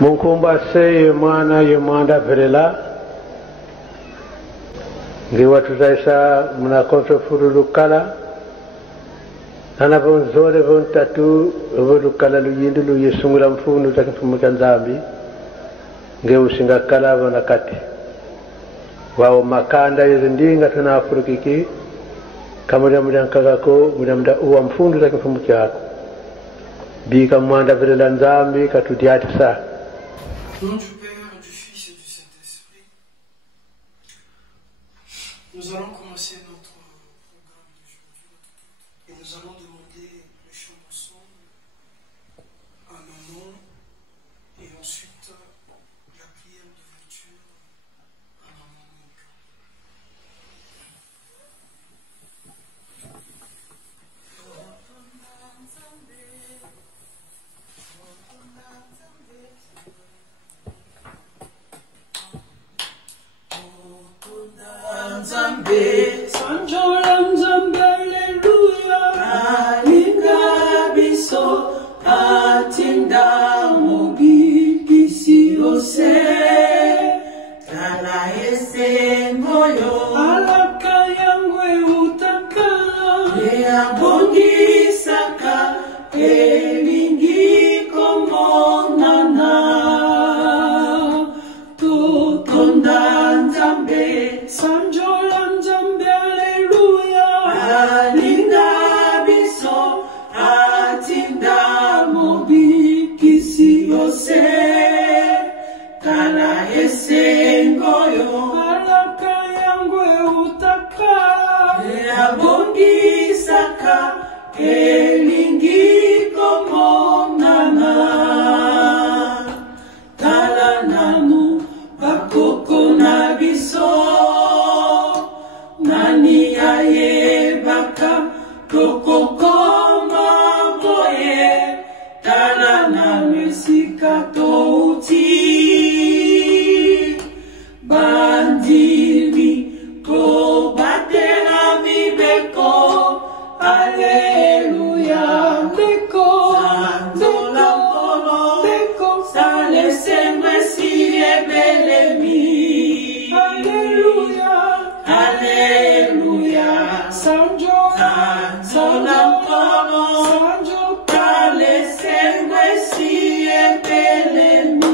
Munkumba se mwana yemanda verela ngi watu zaisa muna konto furu lukala ana von zore von tatu von lukala lu yindu lu yesungula mfunu takifumuka nzambi nge usinga kala wana kati wao makanda yezindinga tuna afurikiki kamuda muda nkagako muda uwa mfundu takifumuka yako bika mwanda verela nzambi katutiati saa. Au nom du Père, du Fils et du Saint-Esprit, nous allons commencer notre programme d'aujourd'hui et nous allons demander le chant ensemble à maman et ensuite la prière d'ouverture à maman Mika. Nzambe, sanjola Nzambe, alleluia. Alinga biso, atinda mobi kisi ose. Tala ese moyo, alaka yangwe utakala. Ea bondi saka, elingi komonana. Totonda Nzambe, sanjola Nzambe, alleluia. Alinga biso, atinda mobi kisi ose. Kala ese ngoyo, alaka yangwe utakala. Ea bondi saka, elingi komonana. Tala nanu, bakoko na biso. Nani aye baka tokokoma boye. Tala nanu esika touti. Bandimi ko batera mi beko. Alleluia. Beko. Sanzola polo. Beko. Sale sembe si ebelemi. Alleluia. Alleluia. Sanjo. Sanzola polo. Sanjo. Sale sembe si ebelemi.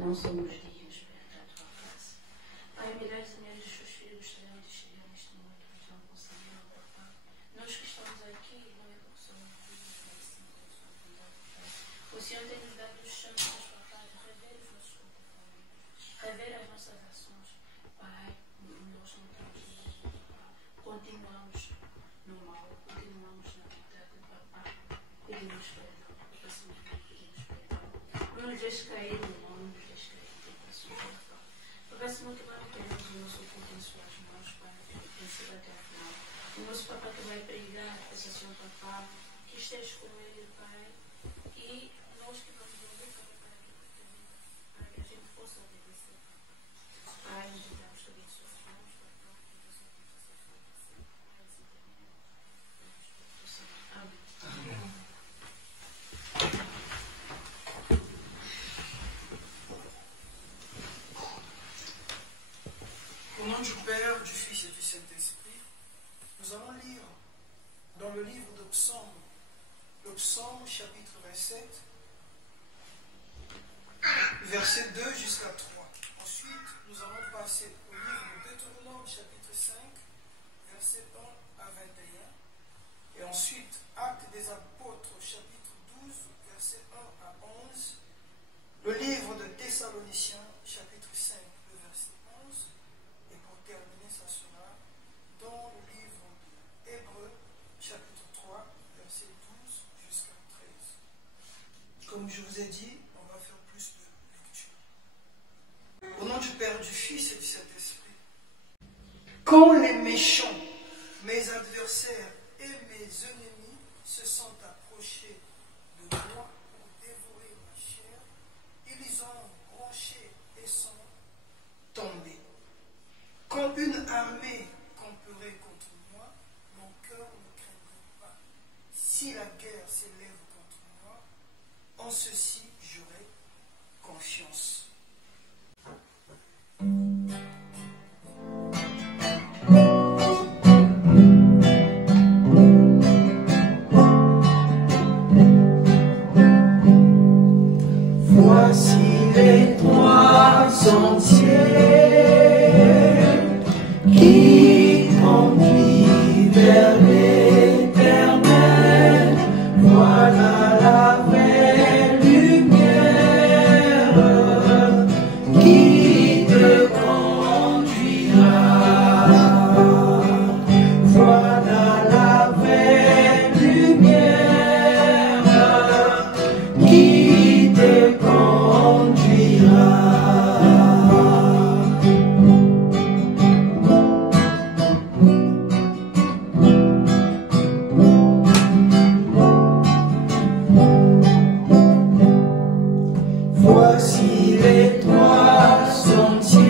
Não somos dignos perante a tua graça. Pai, milhares e milhares de teus filhos gostaram de chegar neste mundo, mas não conseguiram, papá. Nós que estamos aqui, não é porque somos dignos, mas sim pela sua vontade, Pai. O Senhor tem nos dado os chances, papá, de rever os nossos comportamentos, rever as nossas ações. Pai, nós não estamos dignos, papá. Continuamos no mal, continuamos na maldade, papá. Pedimos perdão, simplesmente pedimos perdão. Não nos deixes cair no mal, não nos deixes cair no peço perdão. Peço muito bem que temos o nosso culto em suas mãos, Pai, do princípio até o final. O nosso papá que vai pregar essa sua papá, que esteja com ele, Pai, e nós que vamos ouvir, Pai, para que a gente possa obedecer. Pai, nos damos tudo em suas mãos, papá, que você possa ser feito assim, Pai, Amém. Au nom du Père, du Fils et du Saint-Esprit, nous allons lire dans le livre de Psaume, le Psaume chapitre 27, verset 2 jusqu'à 3. Ensuite, nous allons passer au livre de Deutéronome chapitre 5, verset 1 à 21. Et ensuite, Actes des Apôtres chapitre 12, verset 1 à 11. Le livre de Thessaloniciens chapitre 5, le verset 11. Et pour terminer, ça sera dans le livre d'Hébreux, chapitre 3, verset 12 jusqu'à 13. Comme je vous ai dit, on va faire plus de lecture. Au nom du Père, du Fils et du Saint-Esprit. Quand les méchants, mes adversaires et mes ennemis se sont approchés de moi pour dévorer ma chair, ils ont bronché et sont tombés. quand une armée camperait contre moi, mon cœur ne craindrait pas. Si la guerre s'élève contre moi, en ceci j'aurai confiance. Voici les trois sentiers qui conduisent vers l'Éternel. Voilà la vraie lumière qui te conduira. Voilà la vraie lumière qui te conduira. Voici les trois sentiers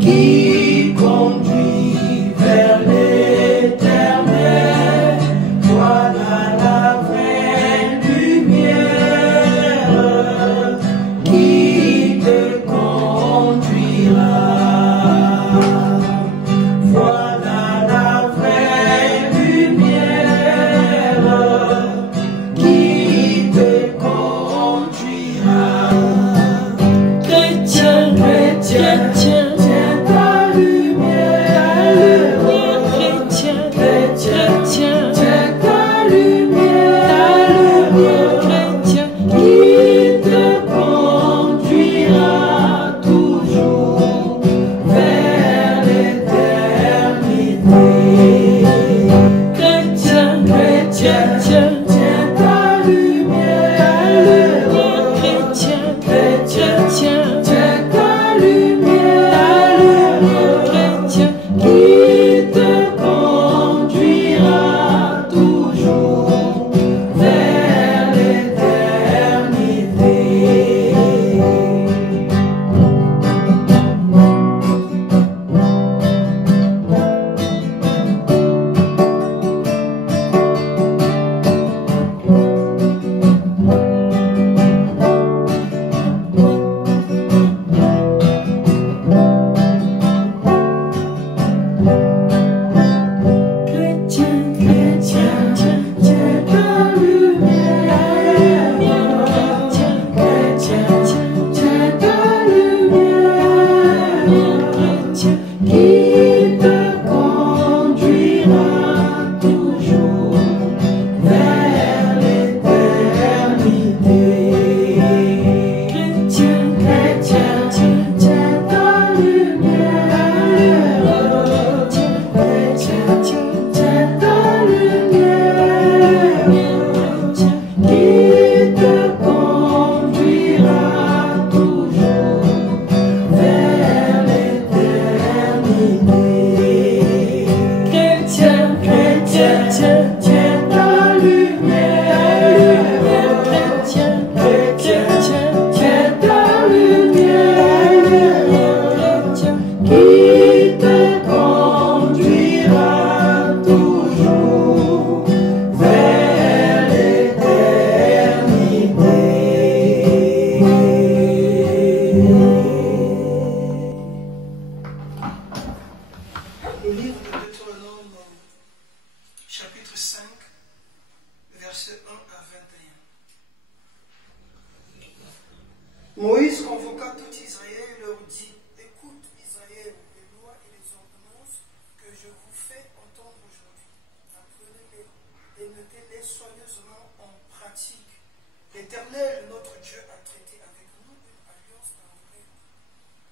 qui conduisent vers l'Éternel. Voilà la vraie lumière qui te conduira. Voilà la vraie lumière qui te conduira. Chrétien, chrétien, tiens ta lumière. Chrétien, chrétien, tiens ta lumière. Chrétien, qui te conduira toujours vers l'éternité. Chrétien, chrétien, tiens ta lumière. Chrétien, chrétien, tiens ta lumière. Chrétien, qui te conduira toujours vers l'éternité. Chrétien, chrétien, tiens ta lumière. Chrétien, chrétien, tiens ta lumière. Chrétien, qui te conduira toujours vers l'éternité. Chrétien, chrétien, tiens ta lumière. Chrétien, chrétien, tiens ta lumière. Chrétien, qui te conduira toujours vers l'éternité. Chrétien, chrétien, tiens ta lumière. Chrétien, chrétien, tiens ta lumière. Chrétien, qui te conduira toujours vers l'éternité. Le livre de Deutéronome, chapitre 5, versets 1 à 21. Moïse convoqua tout Israël et leur dit: écoute, Israël, les lois et les ordonnances que je vous fais entendre aujourd'hui. Apprenez-les et mettez-les soigneusement en pratique. L'Éternel, notre Dieu, a traité avec nous une alliance par Horeb.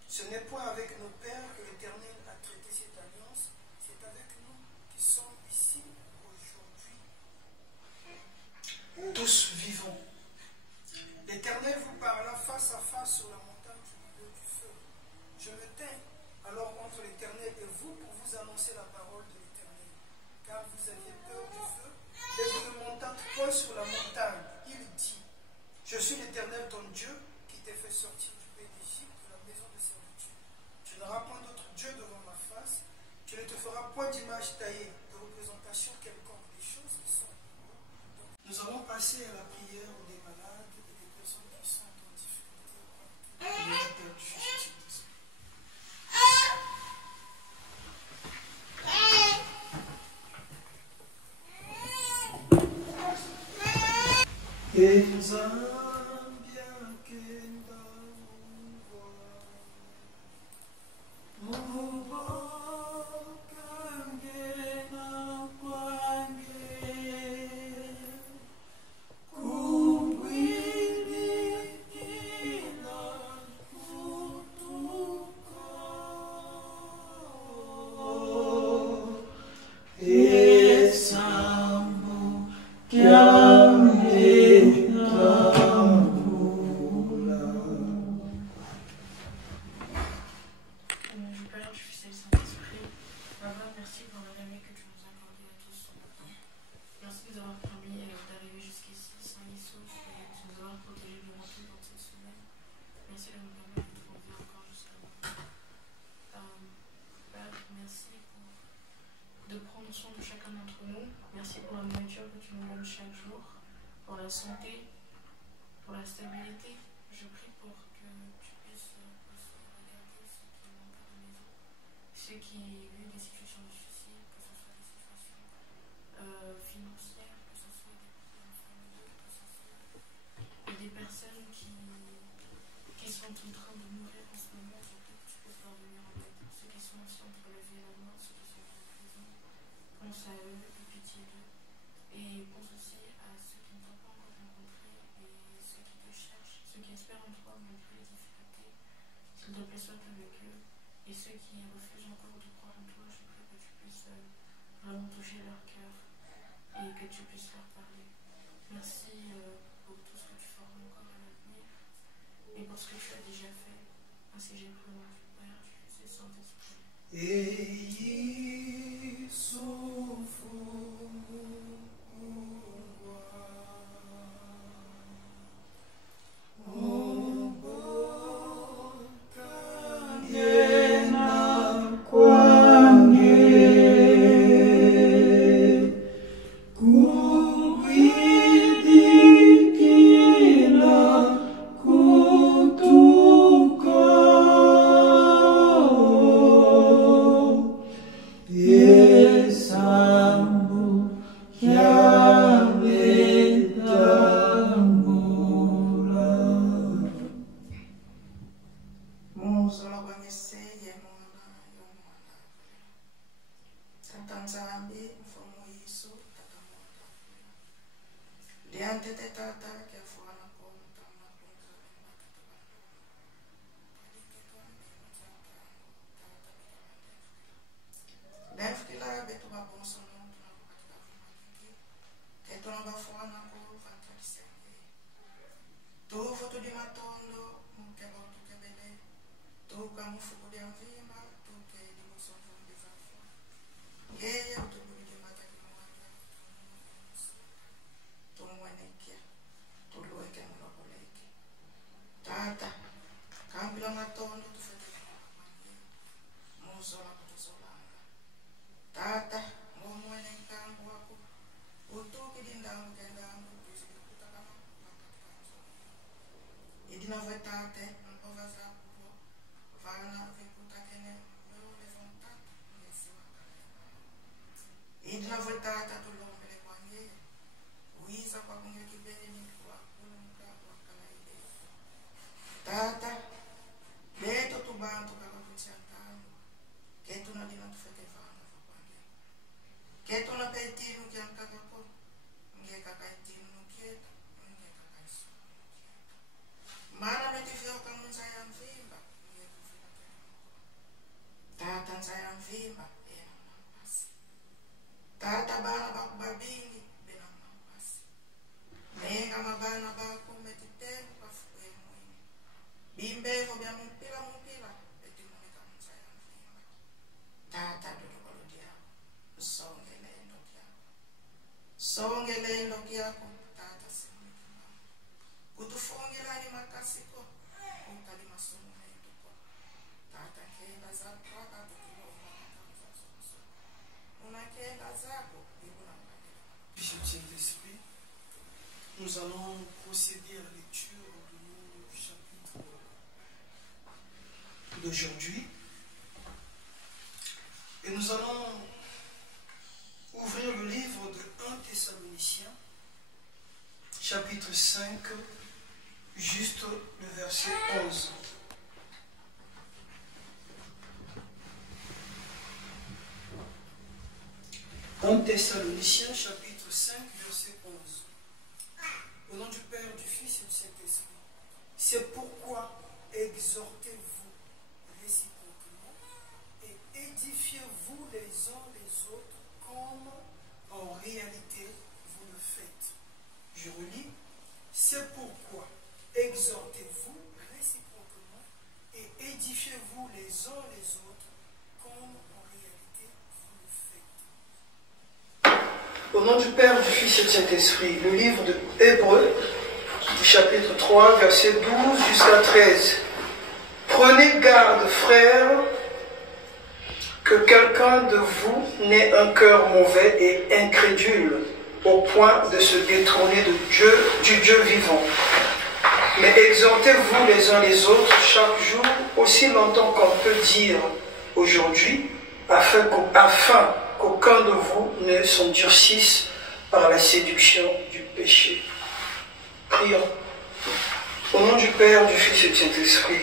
Ce n'est point avec nos pères que l'Éternel a traité cette alliance, c'est avec nous qui sommes ici aujourd'hui. Tous vivons. L'Éternel vous parla face à face sur la montagne du milieu du feu. Je me tins alors entre l'Éternel et vous pour vous annoncer la parole de l'Éternel. Car vous aviez peur du feu et vous ne montâtes point sur la montagne. Il dit: je suis l'Éternel ton Dieu qui t'ai fait sortir du pays d'Égypte, de la maison de servitude. Tu image taillée de représentation quelconque des choses qui sont. Nous allons passer à la prière des malades et des personnes qui sont en difficulté et des auteurs du justice. Santé, pour la stabilité, je prie pour que tu puisses aussi regarder ceux qui manquent à la maison, ceux qui vivent des situations difficiles, que ce soit des situations financières, que ce soit des problèmes familiaux, que ce soit des personnes qui sont en train de mourir en ce moment, je prie que tu puisses leur venir en aide, ceux qui sont aussi entre la vie et la mort, ceux qui sont en prison, pense à eux, aie pitié d'eux, et pense aussi à ceux qui ne t'ont pas encore rencontré et ceux qui te cherchent, ceux qui espèrent en toi malgré les difficultés, s'il te plaît, sois avec eux, et ceux qui refusent encore de croire en toi, je prie que tu puisses vraiment toucher leur cœur et que tu puisses leur parler. Merci pour tout ce que tu feras encore à l'avenir et pour ce que tu as déjà fait. Ainsi j'ai prié au nom du Père, du Fils et du Saint-Esprit. Saint-Esprit, nous allons procéder à la lecture du chapitre d'aujourd'hui. Et nous allons ouvrir le livre de 1 Thessaloniciens, chapitre 5, juste le verset 11. Thessaloniciens, chapitre 5, verset 11. Au nom du Père, du Fils et du Saint-Esprit. C'est pourquoi exhortez-vous réciproquement et édifiez-vous les uns les autres comme en réalité vous le faites. Je relis. C'est pourquoi exhortez-vous réciproquement et édifiez-vous les uns les autres comme en réalité vous le faites. Au nom du Père, du Fils et du Saint-Esprit, le livre de Hébreux, chapitre 3, verset 12 jusqu'à 13. Prenez garde, frères, que quelqu'un de vous n'ait un cœur mauvais et incrédule, au point de se détourner de Dieu, du Dieu vivant. Mais exhortez-vous les uns les autres chaque jour, aussi longtemps qu'on peut dire aujourd'hui, afin qu'aucun de vous ne s'endurcisse par la séduction du péché. Prions. Au nom du Père, du Fils et du Saint-Esprit,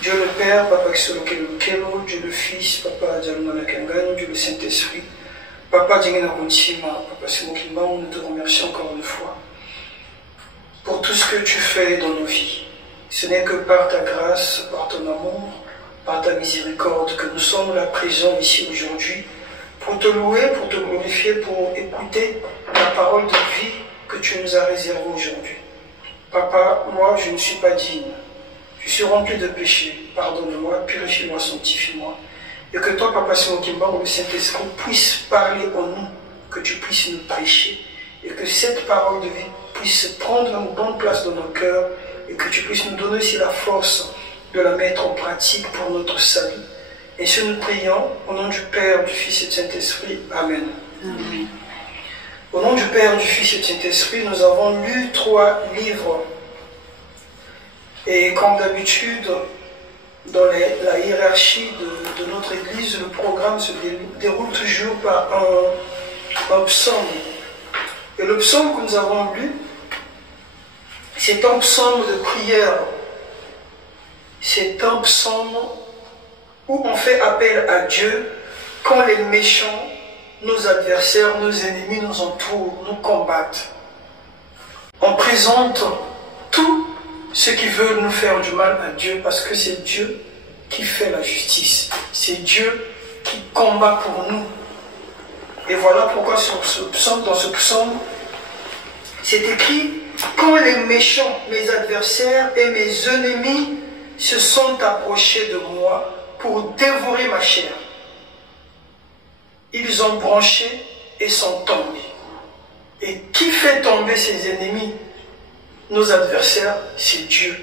Dieu le Père, Papa Xolokelo, Dieu le Fils, Papa Dialmanakangano, Dieu le Saint-Esprit, Papa Dingena Kontima, Papa Simokimba, nous te remercions encore une fois pour tout ce que tu fais dans nos vies. Ce n'est que par ta grâce, par ton amour, par ta miséricorde que nous sommes là présents ici aujourd'hui pour te louer, pour te glorifier, pour écouter la parole de vie que tu nous as réservée aujourd'hui. Papa, moi je ne suis pas digne. Je suis rempli de péchés. Pardonne-moi, purifie-moi, sanctifie-moi. Et que toi, Papa Simokimba, le Saint-Esprit puisse parler en nous, que tu puisses nous prêcher, et que cette parole de vie puisse prendre une bonne place dans nos cœurs, et que tu puisses nous donner aussi la force de la mettre en pratique pour notre salut. Et ce nous prions, au nom du Père, du Fils et du Saint-Esprit. Amen. Amen. Au nom du Père, du Fils et du Saint-Esprit, nous avons lu 3 livres. Et comme d'habitude, dans la hiérarchie de notre Église, le programme se déroule toujours par un psaume. Et le psaume que nous avons lu, c'est un psaume de prière. C'est un psaume où on fait appel à Dieu quand les méchants, nos adversaires, nos ennemis nous entourent, nous combattent. On présente tout ce qui veut nous faire du mal à Dieu, parce que c'est Dieu qui fait la justice. C'est Dieu qui combat pour nous. Et voilà pourquoi dans ce psaume, c'est écrit: quand les méchants, mes adversaires et mes ennemis se sont approchés de moi pour dévorer ma chair, ils ont branché et sont tombés. Et qui fait tomber ses ennemis, nos adversaires? C'est Dieu.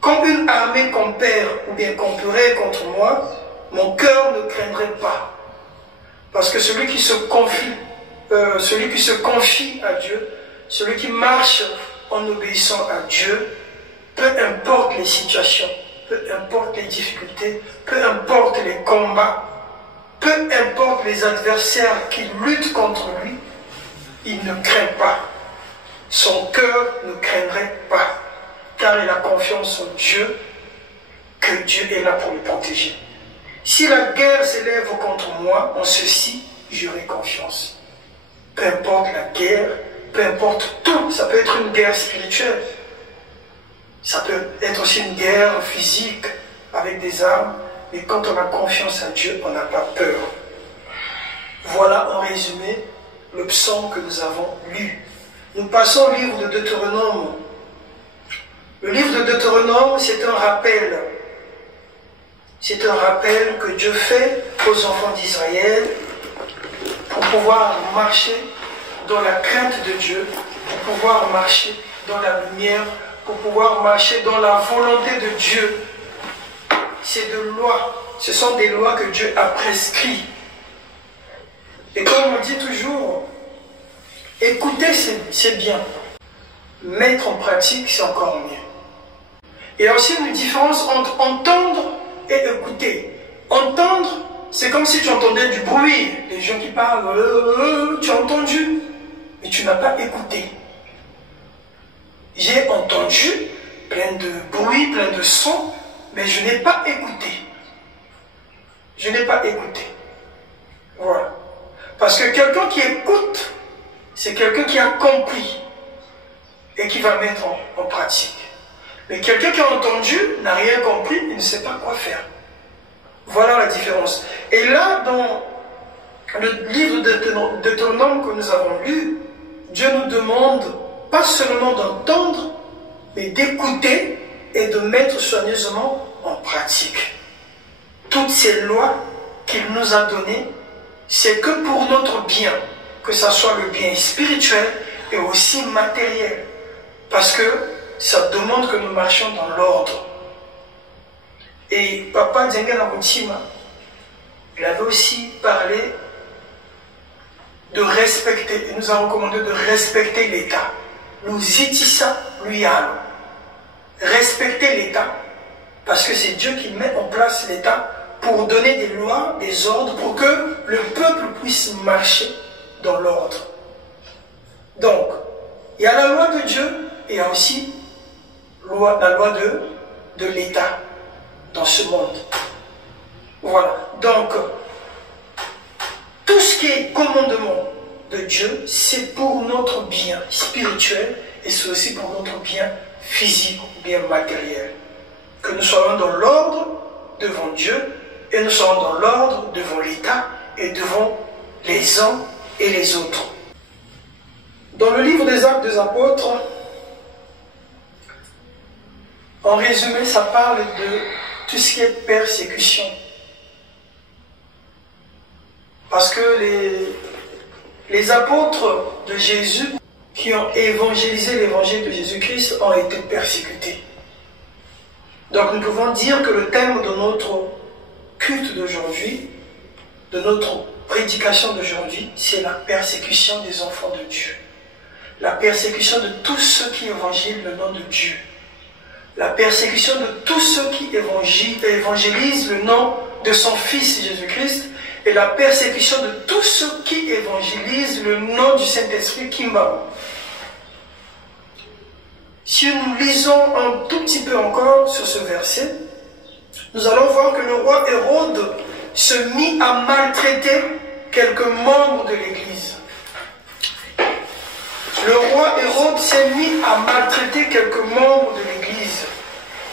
Quand une armée compère ou bien camperait contre moi, mon cœur ne craindrait pas. Parce que celui qui se confie à Dieu, celui qui marche en obéissant à Dieu, peu importe les situations, peu importe les difficultés, peu importe les combats, peu importe les adversaires qui luttent contre lui, il ne craint pas. Son cœur ne craindrait pas, car il a confiance en Dieu, que Dieu est là pour le protéger. Si la guerre s'élève contre moi, en ceci, j'aurai confiance. Peu importe la guerre, peu importe tout, ça peut être une guerre spirituelle, ça peut être aussi une guerre physique avec des armes, mais quand on a confiance à Dieu, on n'a pas peur. Voilà en résumé le psaume que nous avons lu. Nous passons au livre de Deutéronome. Le livre de Deutéronome, c'est un rappel. C'est un rappel que Dieu fait aux enfants d'Israël pour pouvoir marcher dans la crainte de Dieu, pour pouvoir marcher dans la lumière, pour pouvoir marcher dans la volonté de Dieu. C'est de lois. Ce sont des lois que Dieu a prescrites. Et comme on dit toujours, Écouter, c'est bien. Mettre en pratique, c'est encore mieux. Il y a aussi une différence entre entendre et écouter. Entendre, c'est comme si tu entendais du bruit. Les gens qui parlent, tu as entendu, mais tu n'as pas écouté. J'ai entendu plein de bruit, plein de sons, mais je n'ai pas écouté. Je n'ai pas écouté. Voilà. Parce que quelqu'un qui écoute, c'est quelqu'un qui a compris et qui va mettre en pratique. Mais quelqu'un qui a entendu, n'a rien compris, il ne sait pas quoi faire. Voilà la différence. Et là, dans le livre de Deutéronome que nous avons lu, Dieu nous demande pas seulement d'entendre, mais d'écouter et de mettre soigneusement en pratique. Toutes ces lois qu'il nous a données, c'est que pour notre bien, que ce soit le bien spirituel et aussi matériel. Parce que ça demande que nous marchions dans l'ordre. Et Papa Nzengela Mutima, il avait aussi parlé de respecter, il nous a recommandé de respecter l'État. Nous itissa luyalo. Respecter l'État, parce que c'est Dieu qui met en place l'État pour donner des lois, des ordres, pour que le peuple puisse marcher dans l'ordre. Donc, il y a la loi de Dieu, et il y a aussi la loi de l'État dans ce monde. Voilà. Donc, tout ce qui est commandement de Dieu, c'est pour notre bien spirituel et c'est aussi pour notre bien physique ou bien matériel. Que nous soyons dans l'ordre devant Dieu et nous soyons dans l'ordre devant l'État et devant les uns et les autres. Dans le livre des Actes des Apôtres, en résumé, ça parle de tout ce qui est persécution. Parce que les apôtres de Jésus qui ont évangélisé l'évangile de Jésus-Christ ont été persécutés. Donc nous pouvons dire que le thème de notre culte d'aujourd'hui, de notre prédication d'aujourd'hui, c'est la persécution des enfants de Dieu. La persécution de tous ceux qui évangélisent le nom de Dieu. La persécution de tous ceux qui évangélisent le nom de son Fils Jésus-Christ et la persécution de tous ceux qui évangélisent le nom du Saint-Esprit Kimba. Si nous lisons un tout petit peu encore sur ce verset, nous allons voir que le roi Hérode se mit à maltraiter quelques membres de l'Église. Le roi Hérode s'est mis à maltraiter quelques membres de l'Église.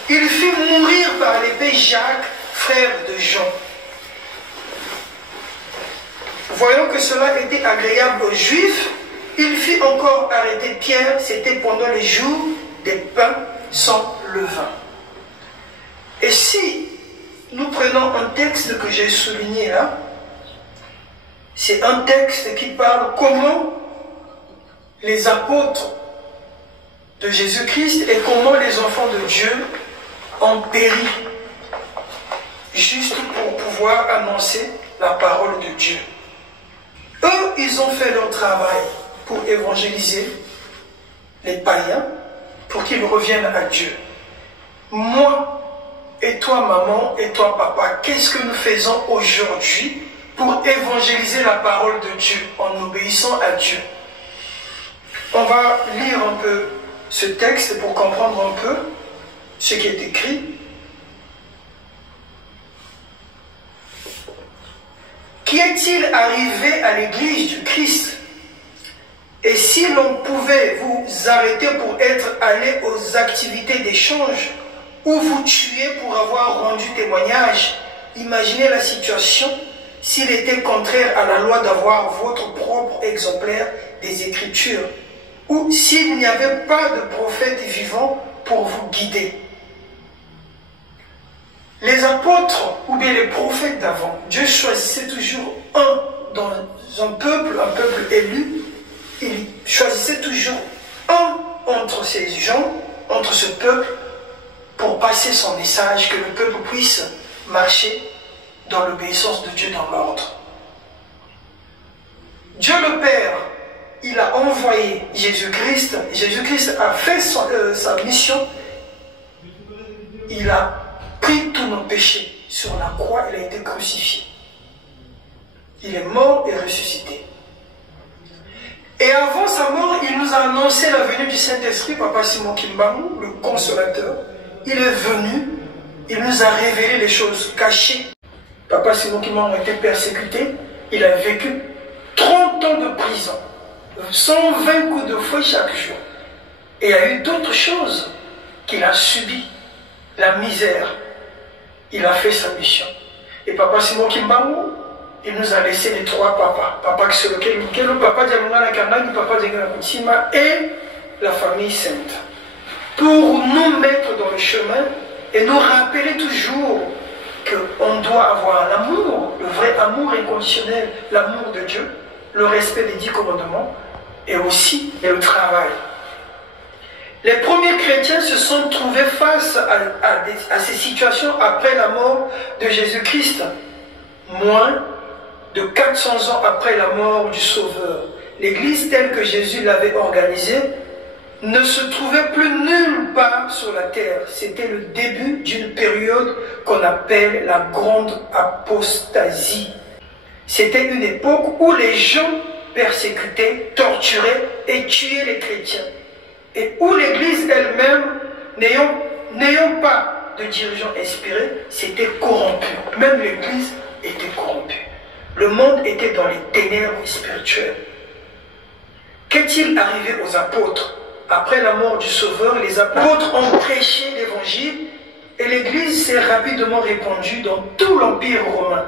Il fit mourir par l'épée Jacques, frère de Jean. Voyant que cela était agréable aux Juifs, il fit encore arrêter Pierre, c'était pendant les jours des pains sans levain. Et si nous prenons un texte que j'ai souligné là, c'est un texte qui parle comment les apôtres de Jésus-Christ et comment les enfants de Dieu ont péri juste pour pouvoir annoncer la parole de Dieu. Eux, ils ont fait leur travail pour évangéliser les païens, pour qu'ils reviennent à Dieu. Moi et toi, maman, et toi, papa, qu'est-ce que nous faisons aujourd'hui pour évangéliser la parole de Dieu en obéissant à Dieu? On va lire un peu ce texte pour comprendre un peu ce qui est écrit. Qu'y est-il arrivé à l'église du Christ? Et si l'on pouvait vous arrêter pour être allé aux activités d'échange ou vous tuer pour avoir rendu témoignage, imaginez la situation s'il était contraire à la loi d'avoir votre propre exemplaire des Écritures ou s'il n'y avait pas de prophète vivant pour vous guider. Les apôtres ou bien les prophètes d'avant, Dieu choisissait toujours un dans un peuple élu. Il choisissait toujours un entre ces gens, entre ce peuple, pour passer son message, que le peuple puisse marcher dans l'obéissance de Dieu, dans l'ordre. Dieu le Père il a envoyé Jésus-Christ. Jésus-Christ a fait sa mission. Il a pris tous nos péchés sur la croix, il a été crucifié. Il est mort et ressuscité. Et avant sa mort, il nous a annoncé la venue du Saint-Esprit, Papa Simon Kimbangu, le consolateur. Il est venu, il nous a révélé les choses cachées. Papa Simon Kimbangu a été persécuté, il a vécu 30 ans de prison, 120 coups de fouet chaque jour. Et il y a eu d'autres choses qu'il a subies, la misère. Il a fait sa mission. Et Papa Simon Kimbangu, il nous a laissé les 3 papas. Papa Kisolokelu, le papa Diamangana Kangani, le papa Diamangana Kutsima et la famille sainte. Pour nous mettre dans le chemin et nous rappeler toujours qu'on doit avoir l'amour, le vrai amour inconditionnel, l'amour de Dieu, le respect des 10 commandements et aussi le travail. Les premiers chrétiens se sont trouvés face à ces situations après la mort de Jésus-Christ, moins de 400 ans après la mort du Sauveur. L'Église telle que Jésus l'avait organisée ne se trouvait plus nulle part sur la terre. C'était le début d'une période qu'on appelle la grande apostasie. C'était une époque où les gens persécutaient, torturaient et tuaient les chrétiens. Et où l'Église elle-même, n'ayant pas de dirigeants inspirés, s'était corrompue. Même l'Église était corrompue. Le monde était dans les ténèbres spirituelles. Qu'est-il arrivé aux apôtres? Après la mort du Sauveur, les apôtres ont prêché l'Évangile et l'Église s'est rapidement répandue dans tout l'Empire romain.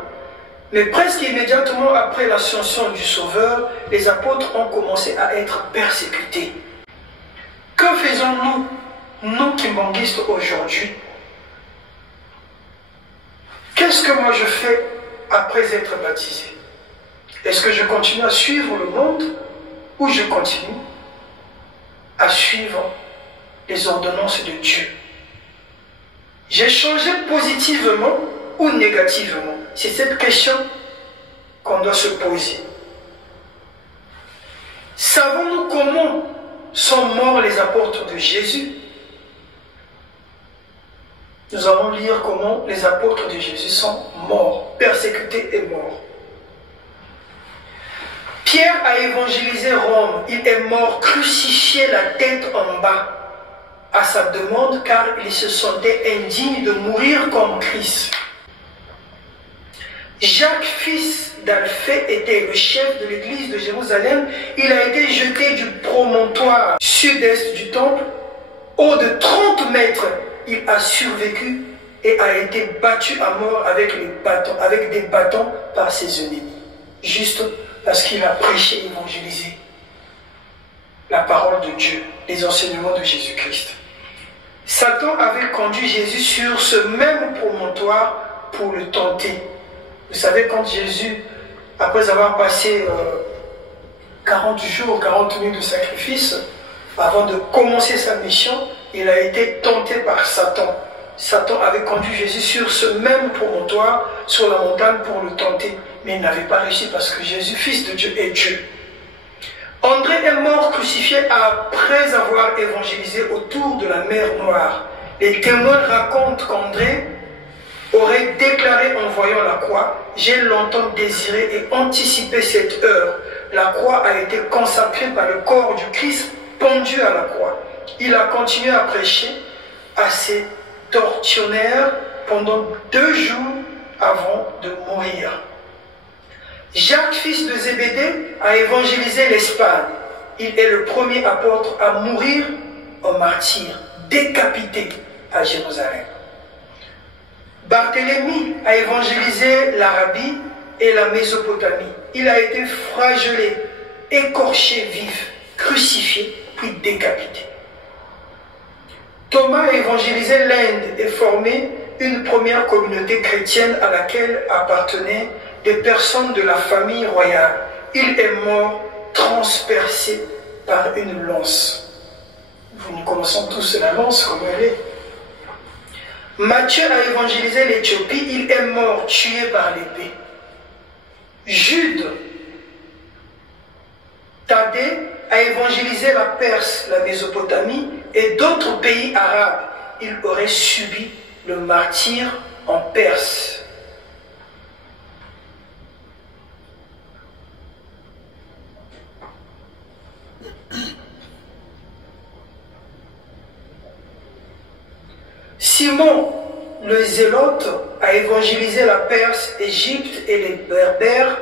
Mais presque immédiatement après l'ascension du Sauveur, les apôtres ont commencé à être persécutés. Que faisons-nous, nous kimbanguistes, aujourd'hui? Qu'est-ce que moi je fais après être baptisé? Est-ce que je continue à suivre le monde ou je continue à suivre les ordonnances de Dieu? J'ai changé positivement ou négativement? C'est cette question qu'on doit se poser. Savons-nous comment sont morts les apôtres de Jésus? Nous allons lire comment les apôtres de Jésus sont morts, persécutés et morts. Pierre a évangélisé Rome. Il est mort crucifié la tête en bas à sa demande car il se sentait indigne de mourir comme Christ. Jacques, fils d'Alphée, était le chef de l'église de Jérusalem. Il a été jeté du promontoire sud-est du temple, haut de 30 mètres. Il a survécu et a été battu à mort avec des bâtons par ses ennemis. Juste parce qu'il a prêché et évangélisé la parole de Dieu, les enseignements de Jésus-Christ. Satan avait conduit Jésus sur ce même promontoire pour le tenter. Vous savez, quand Jésus, après avoir passé 40 jours, 40 nuits de sacrifice, avant de commencer sa mission, il a été tenté par Satan. Satan avait conduit Jésus sur ce même promontoire, sur la montagne pour le tenter. Mais il n'avait pas réussi parce que Jésus, fils de Dieu, est Dieu. André est mort crucifié après avoir évangélisé autour de la mer Noire. Les témoins racontent qu'André aurait déclaré en voyant la croix: « J'ai longtemps désiré et anticipé cette heure. » La croix a été consacrée par le corps du Christ pendu à la croix. Il a continué à prêcher à ses tortionnaires pendant 2 jours avant de mourir. Jacques, fils de Zébédée, a évangélisé l'Espagne. Il est le premier apôtre à mourir en martyr, décapité à Jérusalem. Barthélemy a évangélisé l'Arabie et la Mésopotamie. Il a été flagellé, écorché vif, crucifié puis décapité. Thomas a évangélisé l'Inde et formé une première communauté chrétienne à laquelle appartenaient des personnes de la famille royale. Il est mort transpercé par une lance. Nous connaissons tous la lance comme elle est. Matthieu a évangélisé l'Éthiopie. Il est mort tué par l'épée. Jude Thaddée a évangélisé la Perse, la Mésopotamie et d'autres pays arabes. Il aurait subi le martyre en Perse. Simon le Zélote a évangélisé la Perse, Égypte et les Berbères.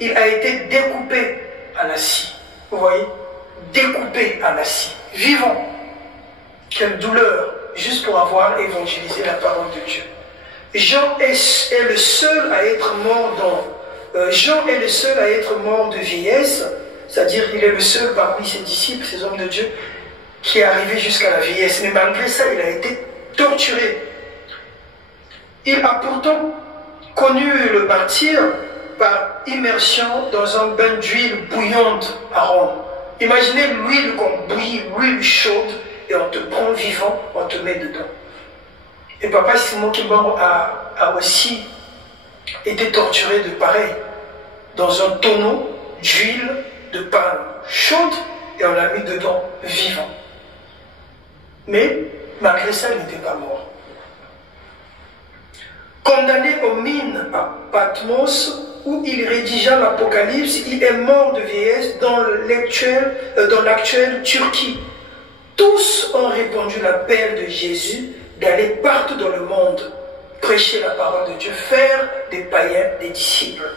Il a été découpé à la scie. Vous voyez? Découpé à la scie. Vivant. Quelle douleur, juste pour avoir évangélisé la parole de Dieu. Jean est le seul à être mort Jean est le seul à être mort de vieillesse, c'est-à-dire qu'il est le seul parmi ses disciples, ces hommes de Dieu, qui est arrivé jusqu'à la vieillesse. Mais malgré ça, il a été torturé. Il a pourtant connu le martyre par immersion dans un bain d'huile bouillante à Rome. Imaginez l'huile qu'on bouillit, l'huile chaude, et on te prend vivant, on te met dedans. Et Papa Simon Kimbangu a aussi été torturé de pareil, dans un tonneau d'huile de palme chaude, et on l'a mis dedans vivant. Mais malgré ça, il n'était pas mort. Condamné aux mines à Patmos, où il rédigea l'Apocalypse, il est mort de vieillesse dans l'actuelle Turquie. Tous ont répondu l'appel de Jésus d'aller partout dans le monde, prêcher la parole de Dieu, faire des païens des disciples.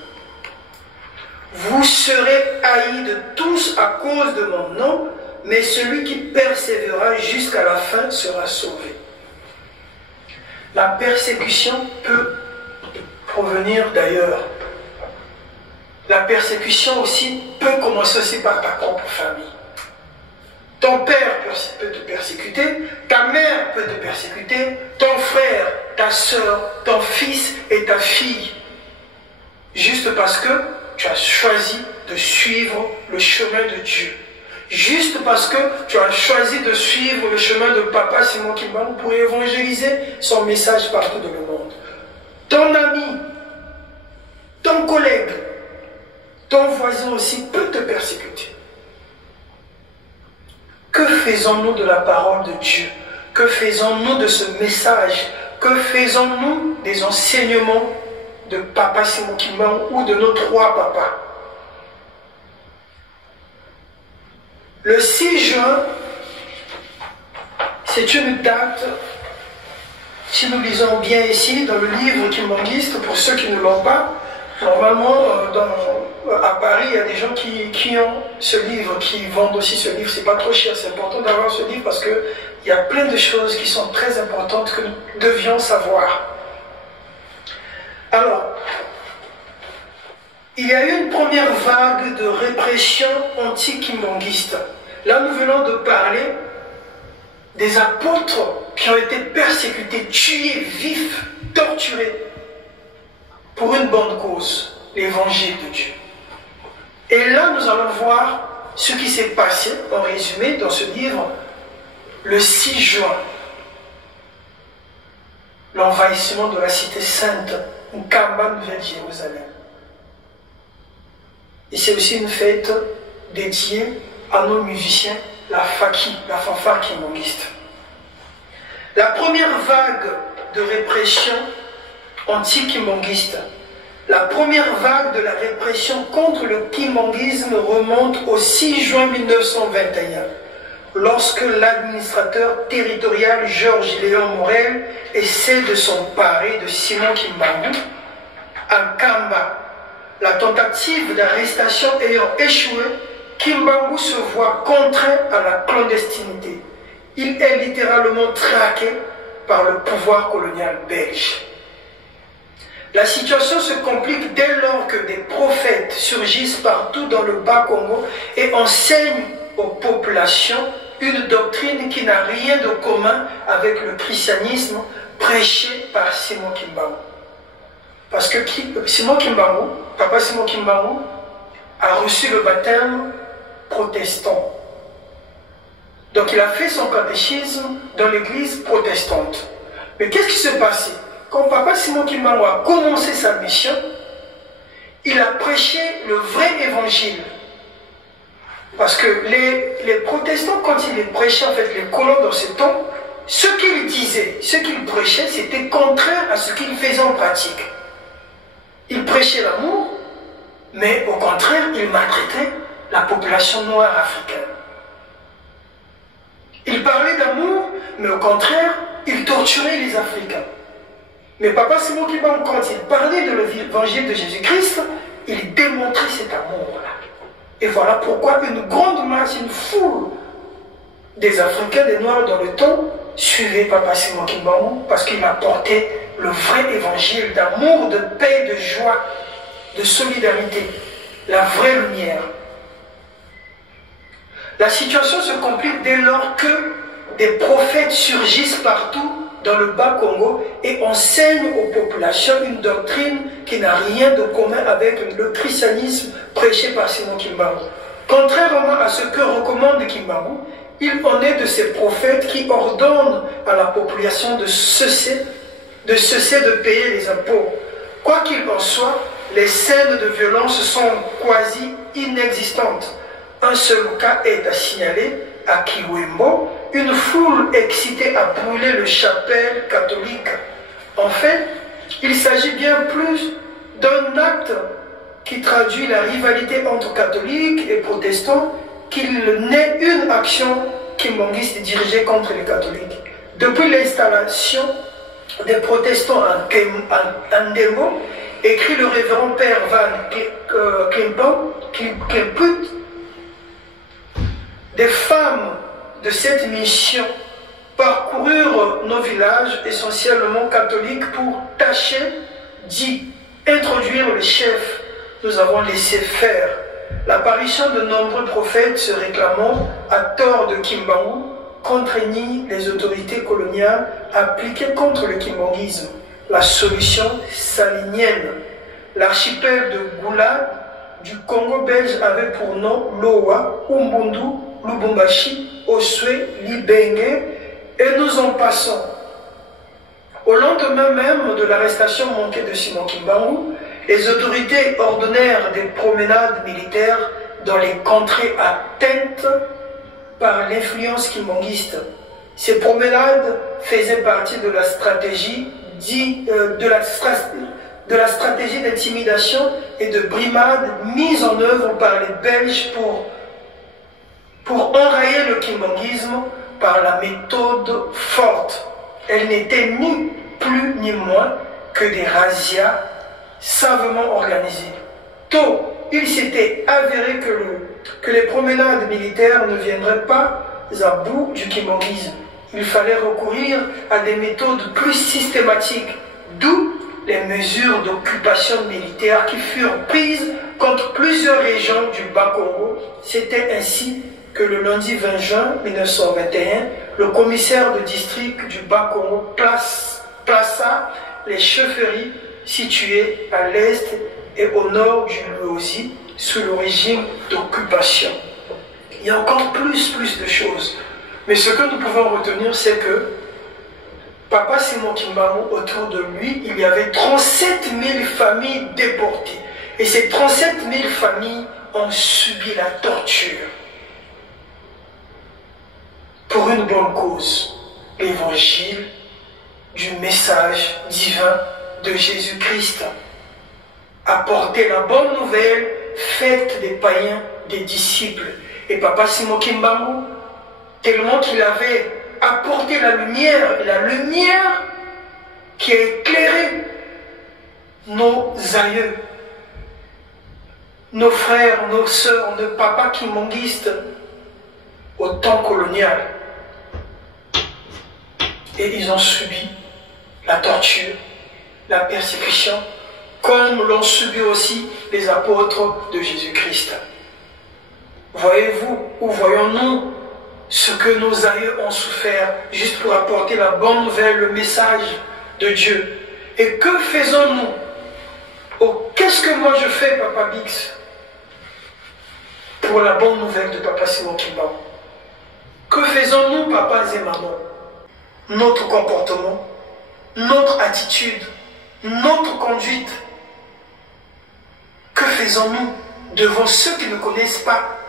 Vous serez haïs de tous à cause de mon nom, mais celui qui persévérera jusqu'à la fin sera sauvé. La persécution peut provenir d'ailleurs. La persécution aussi peut commencer aussi par ta propre famille. Ton père peut te persécuter, ta mère peut te persécuter, ton frère, ta soeur, ton fils et ta fille. Juste parce que tu as choisi de suivre le chemin de Dieu. Juste parce que tu as choisi de suivre le chemin de Papa Simon Kimbangu pour évangéliser son message partout dans le monde. Ton ami, ton collègue, ton voisin aussi peut te persécuter. Que faisons-nous de la parole de Dieu? Que faisons-nous de ce message? Que faisons-nous des enseignements de Papa Simon Kimbangu ou de nos trois papas? Le 6 juin, c'est une date, si nous lisons bien ici, dans le livre kimbanguiste, pour ceux qui ne l'ont pas, normalement, à Paris, il y a des gens qui ont ce livre, qui vendent aussi ce livre. C'est pas trop cher, c'est important d'avoir ce livre parce qu'il y a plein de choses qui sont très importantes que nous devions savoir. Alors, il y a eu une première vague de répression anti-kimbanguiste. Là, nous venons de parler des apôtres qui ont été persécutés, tués, vifs, torturés pour une bonne cause, l'évangile de Dieu. Et là, nous allons voir ce qui s'est passé, en résumé, dans ce livre, le 6 juin. L'envahissement de la cité sainte, Nkamba, Nouvelle-Jérusalem. Et c'est aussi une fête dédiée à nos musiciens, la Faki, la fanfare kimbanguiste. La première vague de répression anti-kimbanguiste, la première vague de la répression contre le kimbanguisme remonte au 6 juin 1921, lorsque l'administrateur territorial Georges Léon Morel essaie de s'emparer de Simon Kimbangu à Nkamba. La tentative d'arrestation ayant échoué, Kimbangu se voit contraint à la clandestinité. Il est littéralement traqué par le pouvoir colonial belge. La situation se complique dès lors que des prophètes surgissent partout dans le Bas-Congo et enseignent aux populations une doctrine qui n'a rien de commun avec le christianisme prêché par Simon Kimbangu. Parce que Simon Kimbangu, Papa Simon Kimbangu, a reçu le baptême protestant. Donc il a fait son catéchisme dans l'église protestante. Mais qu'est-ce qui s'est passé? Quand Papa Simon Kimbangu a commencé sa mission, il a prêché le vrai évangile. Parce que les protestants, quand ils prêchaient, en fait, les colons dans ce temps, ce qu'ils disaient, ce qu'ils prêchaient, c'était contraire à ce qu'ils faisaient en pratique. Ils prêchaient l'amour, mais au contraire, ils maltraitaient la population noire africaine. Ils parlaient d'amour, mais au contraire, ils torturaient les Africains. Mais Papa Simon Kimbangu, quand il parlait de l'évangile de Jésus-Christ, il démontrait cet amour-là. Et voilà pourquoi une grande masse, une foule des Africains, des Noirs dans le temps, suivaient Papa Simon Kimbangu parce qu'il apportait le vrai évangile d'amour, de paix, de joie, de solidarité, la vraie lumière. La situation se complique dès lors que des prophètes surgissent partout dans le Bas-Congo et enseignent aux populations une doctrine qui n'a rien de commun avec le christianisme prêché par Simon Kimbangu. Contrairement à ce que recommande Kimbangu, il en est de ces prophètes qui ordonnent à la population de cesser de payer les impôts. Quoi qu'il en soit, les scènes de violence sont quasi inexistantes. Un seul cas est à signaler à Kiwembo, une foule excitée à brûler le chapelle catholique. En fait, il s'agit bien plus d'un acte qui traduit la rivalité entre catholiques et protestants qu'il n'est une action kimbanguiste dirigée contre les catholiques. Depuis l'installation des protestants en Ndembo, écrit le révérend père Van Kemput, des femmes de cette mission parcoururent nos villages essentiellement catholiques pour tâcher d'y introduire le chef. Nous avons laissé faire. L'apparition de nombreux prophètes se réclamant à tort de Kimbangu contraignit les autorités coloniales à appliquer contre le kimbanguisme la solution salinienne. L'archipel de Goulad du Congo belge avait pour nom Loa, Umbundu, Lubumbashi, Oswe, Libenge, et nous en passons. Au lendemain même de l'arrestation manquée de Simon Kimbangu, les autorités ordonnèrent des promenades militaires dans les contrées atteintes par l'influence kimbanguiste. Ces promenades faisaient partie de la stratégie d'intimidation et de brimade mise en œuvre par les Belges pour enrayer le kimbanguisme par la méthode forte. Elle n'était ni plus ni moins que des razzias savamment organisées. Tôt, il s'était avéré que les promenades militaires ne viendraient pas à bout du kimbanguisme. Il fallait recourir à des méthodes plus systématiques, d'où les mesures d'occupation militaire qui furent prises contre plusieurs régions du Bas-Congo. C'était ainsi que le lundi 20 juin 1921, le commissaire de district du Bas-Congo plaça les chefferies situées à l'est et au nord du Luozi sous le régime d'occupation. Il y a encore plus de choses. Mais ce que nous pouvons retenir, c'est que Papa Simon Kimbangu, autour de lui, il y avait 37 000 familles déportées. Et ces 37 000 familles ont subi la torture. Pour une bonne cause, l'évangile du message divin de Jésus-Christ. Apporter la bonne nouvelle, faite des païens, des disciples. Et Papa Simon Kimbangu, tellement qu'il avait apporté la lumière qui a éclairé nos aïeux, nos frères, nos sœurs, nos papas kimbanguistes au temps colonial. Et ils ont subi la torture, la persécution, comme l'ont subi aussi les apôtres de Jésus-Christ. Voyez-vous, ou voyons-nous ce que nos aïeux ont souffert juste pour apporter la bonne nouvelle, le message de Dieu. Et que faisons-nous? Oh, qu'est-ce que moi je fais, Papa Bix, pour la bonne nouvelle de Papa Simon Kimbangu? Que faisons-nous, papas et mamans? Notre comportement, notre attitude, notre conduite. Que faisons-nous devant ceux qui ne connaissent pas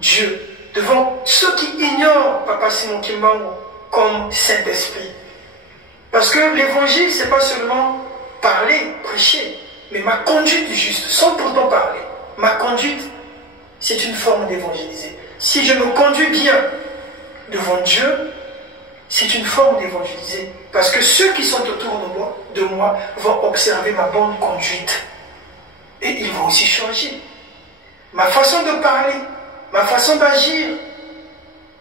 Dieu, devant ceux qui ignorent Papa Simon Kimbangu comme Saint-Esprit. Parce que l'évangile, c'est pas seulement parler, prêcher, mais ma conduite juste, sans pourtant parler. Ma conduite, c'est une forme d'évangéliser. Si je me conduis bien devant Dieu, c'est une forme d'évangéliser. Parce que ceux qui sont autour de moi vont observer ma bonne conduite. Et ils vont aussi changer. Ma façon de parler, ma façon d'agir,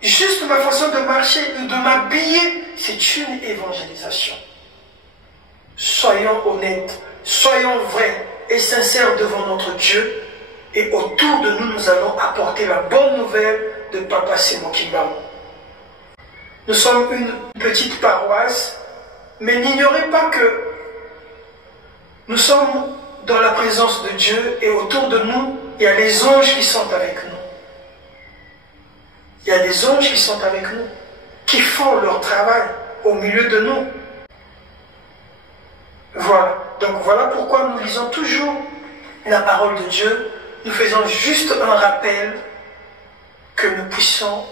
juste ma façon de marcher, de m'habiller, c'est une évangélisation. Soyons honnêtes, soyons vrais et sincères devant notre Dieu. Et autour de nous, nous allons apporter la bonne nouvelle de Papa Simon Kimbangu. Nous sommes une petite paroisse, mais n'ignorez pas que nous sommes dans la présence de Dieu et autour de nous, il y a les anges qui sont avec nous. Il y a des anges qui sont avec nous, qui font leur travail au milieu de nous. Voilà. Donc voilà pourquoi nous lisons toujours la parole de Dieu. Nous faisons juste un rappel que nous puissions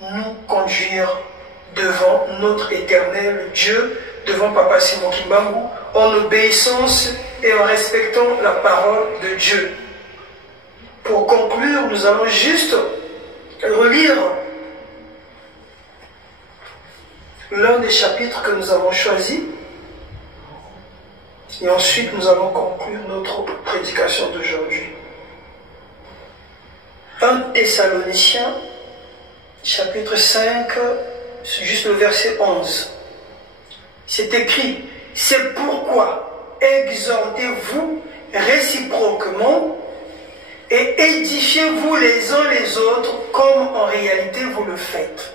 nous conduire devant notre éternel Dieu, devant Papa Simon Kimbangu, en obéissance et en respectant la parole de Dieu. Pour conclure, nous allons juste relire l'un des chapitres que nous avons choisi et ensuite nous allons conclure notre prédication d'aujourd'hui. 1 Thessaloniciens, chapitre 5, c'est juste le verset 11. C'est écrit, c'est pourquoi exhortez-vous réciproquement et édifiez-vous les uns les autres comme en réalité vous le faites.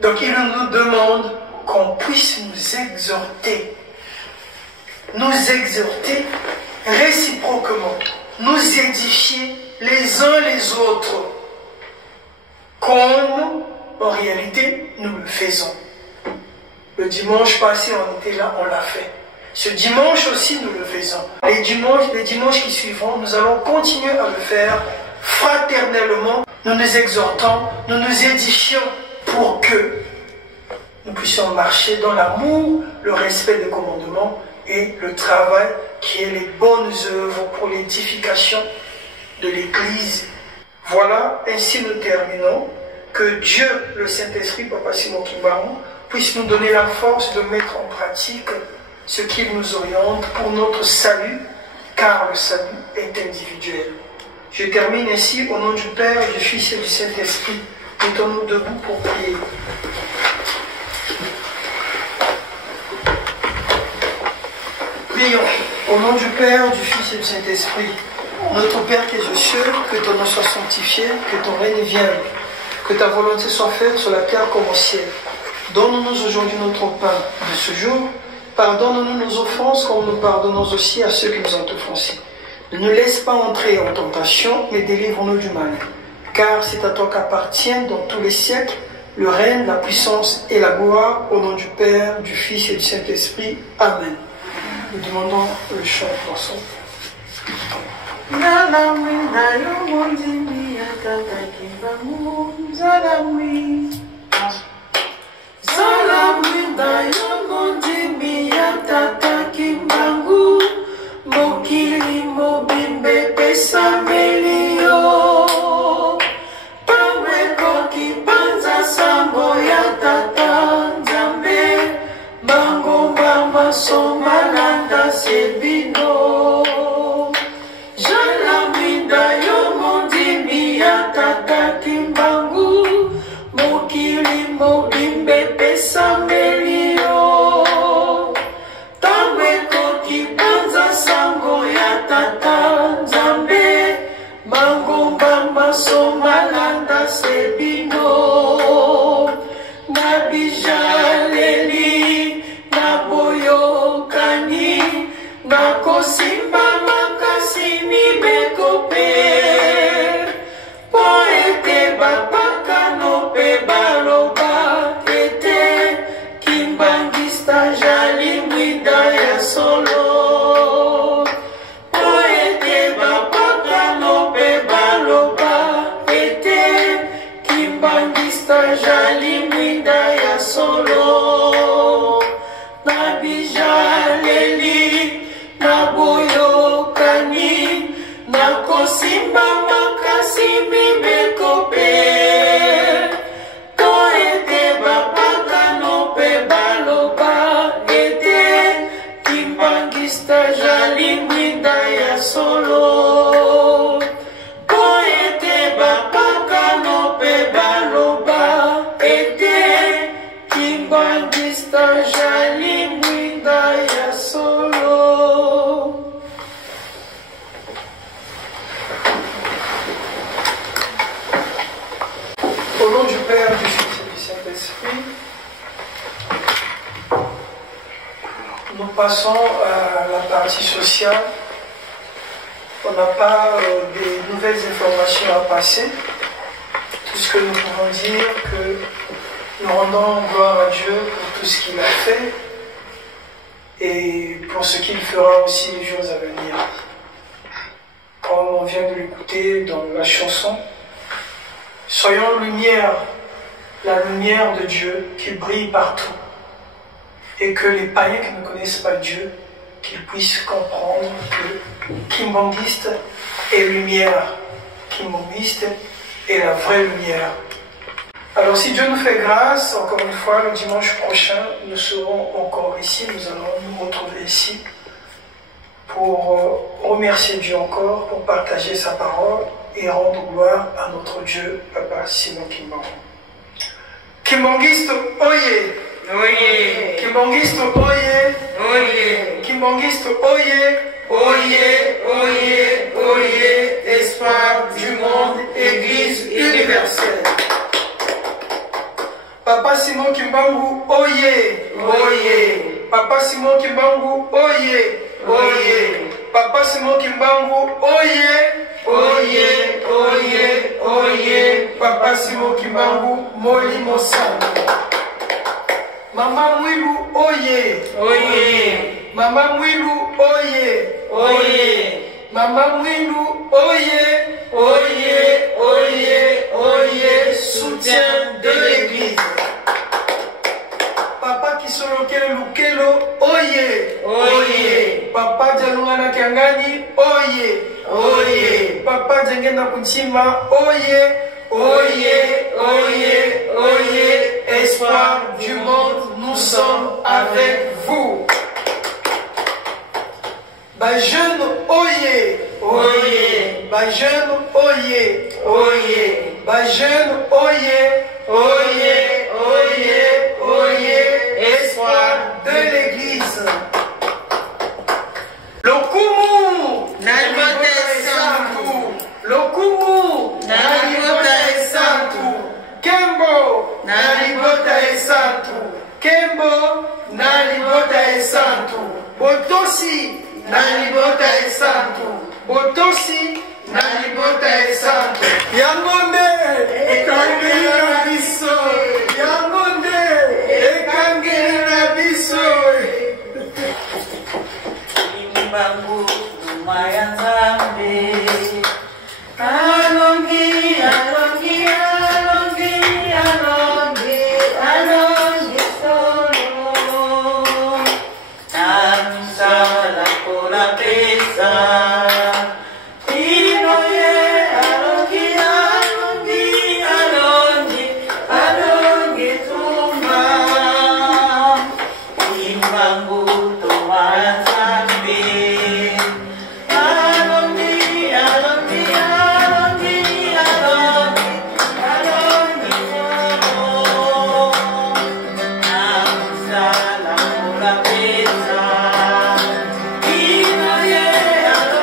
Donc il nous demande qu'on puisse nous exhorter réciproquement, nous édifier les uns les autres comme en réalité nous le faisons. Le dimanche passé on était là, on l'a fait. Ce dimanche aussi nous le faisons. Les dimanches qui suivront, nous allons continuer à le faire fraternellement. Nous nous exhortons, nous nous édifions pour que nous puissions marcher dans l'amour, le respect des commandements et le travail qui est les bonnes œuvres pour l'édification de l'Église. Voilà, ainsi nous terminons. Que Dieu, le Saint-Esprit, Papa Simon Kimbangu, puisse nous donner la force de mettre en pratique ce qu'il nous oriente pour notre salut, car le salut est individuel. Je termine ainsi au nom du Père, du Fils et du Saint-Esprit. Mettons-nous debout pour prier. Prions. Au nom du Père, du Fils et du Saint-Esprit. Notre Père qui es aux cieux, que ton nom soit sanctifié, que ton règne vienne, que ta volonté soit faite sur la terre comme au ciel. Donne-nous aujourd'hui notre pain de ce jour. Pardonne-nous nos offenses comme nous pardonnons aussi à ceux qui nous ont offensés. Ne nous laisse pas entrer en tentation, mais délivre-nous du mal. Car c'est à toi qu'appartiennent dans tous les siècles le règne, la puissance et la gloire, au nom du Père, du Fils et du Saint-Esprit. Amen. Nous demandons le chant dansant. Mokili mobimbe pesa melio Pamweko kipanza sambo ya tata Nzambe Bangomba masoma landa sebino Jala mwinda yo mondimi ya tata Kimbangu Mokili mobimbe pesa melio sango ya tata Nzambe Bangomba somalanda sebino na bijaleli na boyokani na Kimbangista jalimwinda ya solo poete bapakano pe baloba ete Kimbangista jalimwinda ya solo. Au nom du Père, du Fils et du Saint-Esprit, nous passons à la partie sociale. On n'a pas des nouvelles informations à passer. Tout ce que nous pouvons dire, que nous rendons gloire à Dieu pour tout ce qu'il a fait et pour ce qu'il fera aussi les jours à venir. Comme on vient de l'écouter dans la chanson, soyons lumière, la lumière de Dieu qui brille partout. Et que les païens qui ne connaissent pas Dieu, qu'ils puissent comprendre que Kimbangiste est lumière. Kimbangiste est la vraie lumière. Alors si Dieu nous fait grâce, encore une fois, le dimanche prochain, nous serons encore ici, nous allons nous retrouver ici pour remercier Dieu encore, pour partager sa parole et rendre gloire à notre Dieu, Papa Simon Kimbangu. Kimbangiste, oye! Oye, Kimbangiste, oye! oye, Kimbangiste, oye! oye, oye, oye, espoir du monde, Église universelle. Papa Simon Kimbangu, oye! Oye, Papa Simon Kimbangu, oye! oye, Papa Simon Kimbangu, oye! oye, oye, oye, Papa Simon Kimbangu, Molimo Sango. Mama Mwilu, oye! oye, Mama Mwilu, oye! oye, Mama Mwilu, oye! oye, oye, oye, soutien de l'Église. Papa Kisolokele Lukelo, oye! Oye, Papa Jalungana Kiangani, oye! oye, Papa Jengena Kuchima, oye! oye, oye, oye, Espoir du monde, nous sommes avec vous. Bah jeune, oye! oye, Bah jeune, oye! oye, Bah jeune, oye! oye, oye, oye, espoir De l'église. Lokumu! Nalibota e santu. Lokumu! Nalibota e santu. Kembo! Nalibota e santu. Kembo! Nalibota e santu. Botosi! Nalibota e santu. Botosi! Nalibota e santu. Yangonde! Ekangeli na biso! Yangonde! Ekangeli na biso! Kimbangu Lumaya Nzambe. Alongi, alongi, alongi, alongi, alongi solo. Namsala kola pesa. Inoye, alongi, alongi, alongi, alongi tumba. Kimbangu Lumaya Nzambe. Alongi, alongi, alongi, alongi, alongi solo. Namsala kola pesa. Inoye, alongi.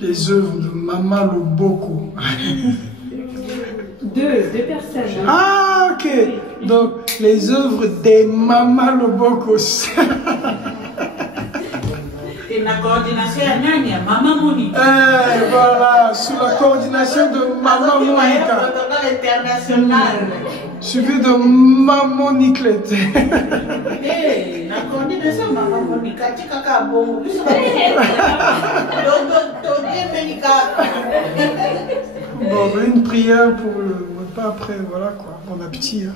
les œuvres de Mama Loboko. Deux personnes. Ah, ok. Donc, les œuvres des Mama Loboko. Et la coordination est Maman Monica. Voilà, sous la coordination de Maman Monica. Protocole international. Suivi de Maman Niclette. La coordination de Maman Monica, tu as bon. Bon, une prière pour le repas après, voilà quoi. Bon appétit. Hein.